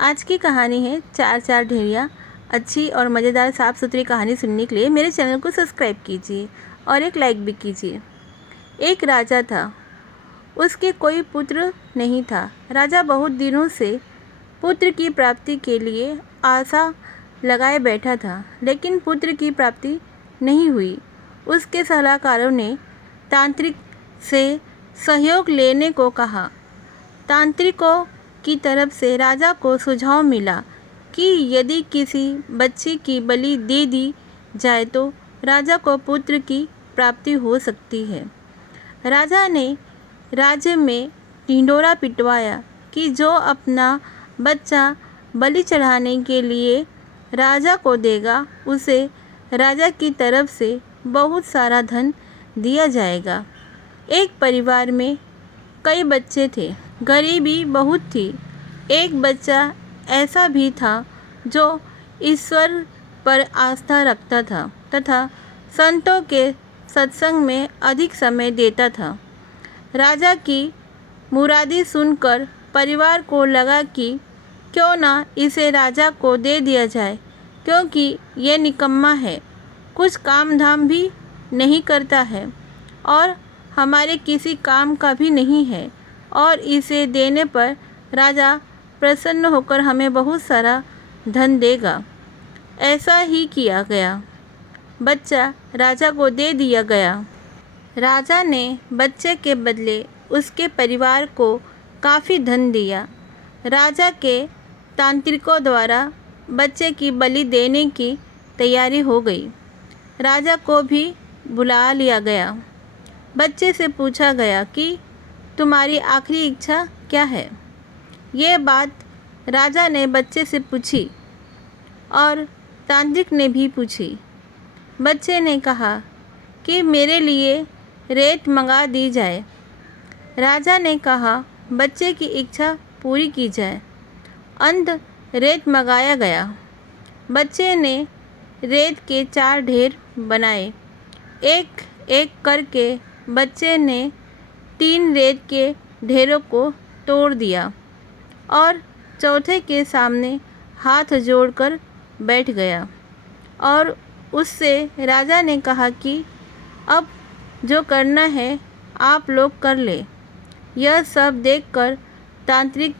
आज की कहानी है चार चार ढेरिया। अच्छी और मज़ेदार साफ़ सुथरी कहानी सुनने के लिए मेरे चैनल को सब्सक्राइब कीजिए और एक लाइक भी कीजिए। एक राजा था, उसके कोई पुत्र नहीं था। राजा बहुत दिनों से पुत्र की प्राप्ति के लिए आशा लगाए बैठा था, लेकिन पुत्र की प्राप्ति नहीं हुई। उसके सलाहकारों ने तांत्रिक से सहयोग लेने को कहा। तांत्रिकों की तरफ से राजा को सुझाव मिला कि यदि किसी बच्ची की बलि दे दी जाए तो राजा को पुत्र की प्राप्ति हो सकती है। राजा ने राज्य में ढिंढोरा पिटवाया कि जो अपना बच्चा बलि चढ़ाने के लिए राजा को देगा, उसे राजा की तरफ से बहुत सारा धन दिया जाएगा। एक परिवार में कई बच्चे थे, गरीबी बहुत थी। एक बच्चा ऐसा भी था जो ईश्वर पर आस्था रखता था तथा संतों के सत्संग में अधिक समय देता था। राजा की मुरादी सुनकर परिवार को लगा कि क्यों ना इसे राजा को दे दिया जाए, क्योंकि ये निकम्मा है, कुछ काम धाम भी नहीं करता है और हमारे किसी काम का भी नहीं है, और इसे देने पर राजा प्रसन्न होकर हमें बहुत सारा धन देगा। ऐसा ही किया गया। बच्चा राजा को दे दिया गया। राजा ने बच्चे के बदले उसके परिवार को काफ़ी धन दिया। राजा के तांत्रिकों द्वारा बच्चे की बलि देने की तैयारी हो गई। राजा को भी बुला लिया गया। बच्चे से पूछा गया कि तुम्हारी आखिरी इच्छा क्या है। ये बात राजा ने बच्चे से पूछी और तांत्रिक ने भी पूछी। बच्चे ने कहा कि मेरे लिए रेत मंगा दी जाए। राजा ने कहा बच्चे की इच्छा पूरी की जाए। अंत रेत मंगाया गया। बच्चे ने रेत के 4 ढेर बनाए। एक एक करके बच्चे ने 3 रेत के ढेरों को तोड़ दिया और चौथे के सामने हाथ जोड़कर बैठ गया और उससे राजा ने कहा कि अब जो करना है आप लोग कर ले। यह सब देखकर तांत्रिक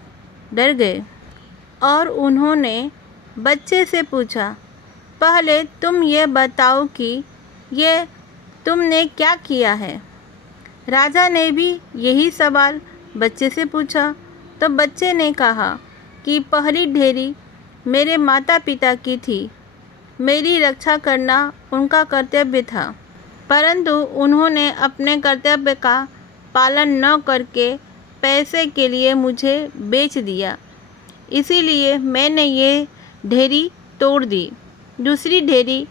डर गए और उन्होंने बच्चे से पूछा, पहले तुम ये बताओ कि ये तुमने क्या किया है। राजा ने भी यही सवाल बच्चे से पूछा तो बच्चे ने कहा कि पहली ढेरी मेरे माता पिता की थी। मेरी रक्षा करना उनका कर्तव्य था, परंतु उन्होंने अपने कर्तव्य का पालन न करके पैसे के लिए मुझे बेच दिया। इसीलिए मैंने ये ढेरी तोड़ दी। दूसरी ढेरी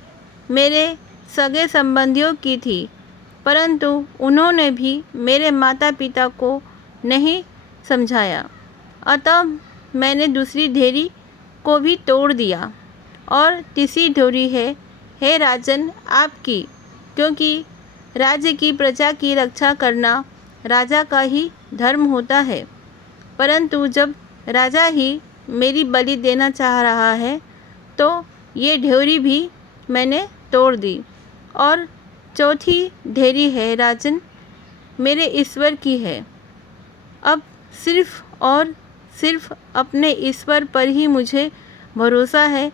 मेरे सगे संबंधियों की थी, परंतु उन्होंने भी मेरे माता पिता को नहीं समझाया, अतः मैंने दूसरी ढेरी को भी तोड़ दिया। और तीसरी ढेरी है, हे राजन आपकी, क्योंकि राज्य की प्रजा की रक्षा करना राजा का ही धर्म होता है। परंतु जब राजा ही मेरी बलि देना चाह रहा है तो ये ढेरी भी मैंने तोड़ दी। और चौथी ढेरी है राजन, मेरे ईश्वर की है। अब सिर्फ और सिर्फ अपने ईश्वर पर ही मुझे भरोसा है,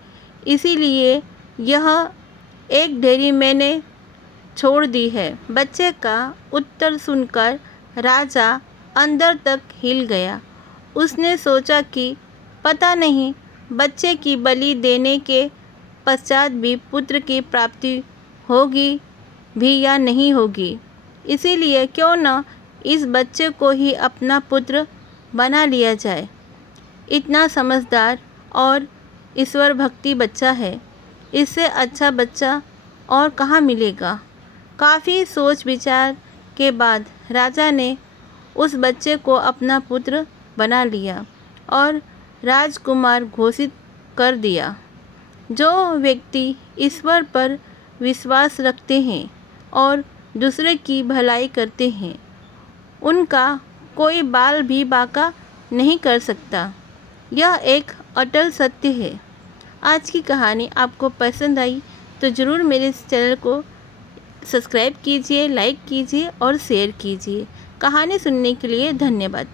इसीलिए यह एक ढेरी मैंने छोड़ दी है। बच्चे का उत्तर सुनकर राजा अंदर तक हिल गया। उसने सोचा कि पता नहीं बच्चे की बलि देने के पश्चात भी पुत्र की प्राप्ति होगी भी या नहीं होगी। इसीलिए क्यों न इस बच्चे को ही अपना पुत्र बना लिया जाए। इतना समझदार और ईश्वर भक्ति बच्चा है, इससे अच्छा बच्चा और कहाँ मिलेगा। काफ़ी सोच विचार के बाद राजा ने उस बच्चे को अपना पुत्र बना लिया और राजकुमार घोषित कर दिया। जो व्यक्ति ईश्वर पर विश्वास रखते हैं और दूसरे की भलाई करते हैं, उनका कोई बाल भी बांका नहीं कर सकता। यह एक अटल सत्य है। आज की कहानी आपको पसंद आई तो ज़रूर मेरे इस चैनल को सब्सक्राइब कीजिए, लाइक कीजिए और शेयर कीजिए। कहानी सुनने के लिए धन्यवाद।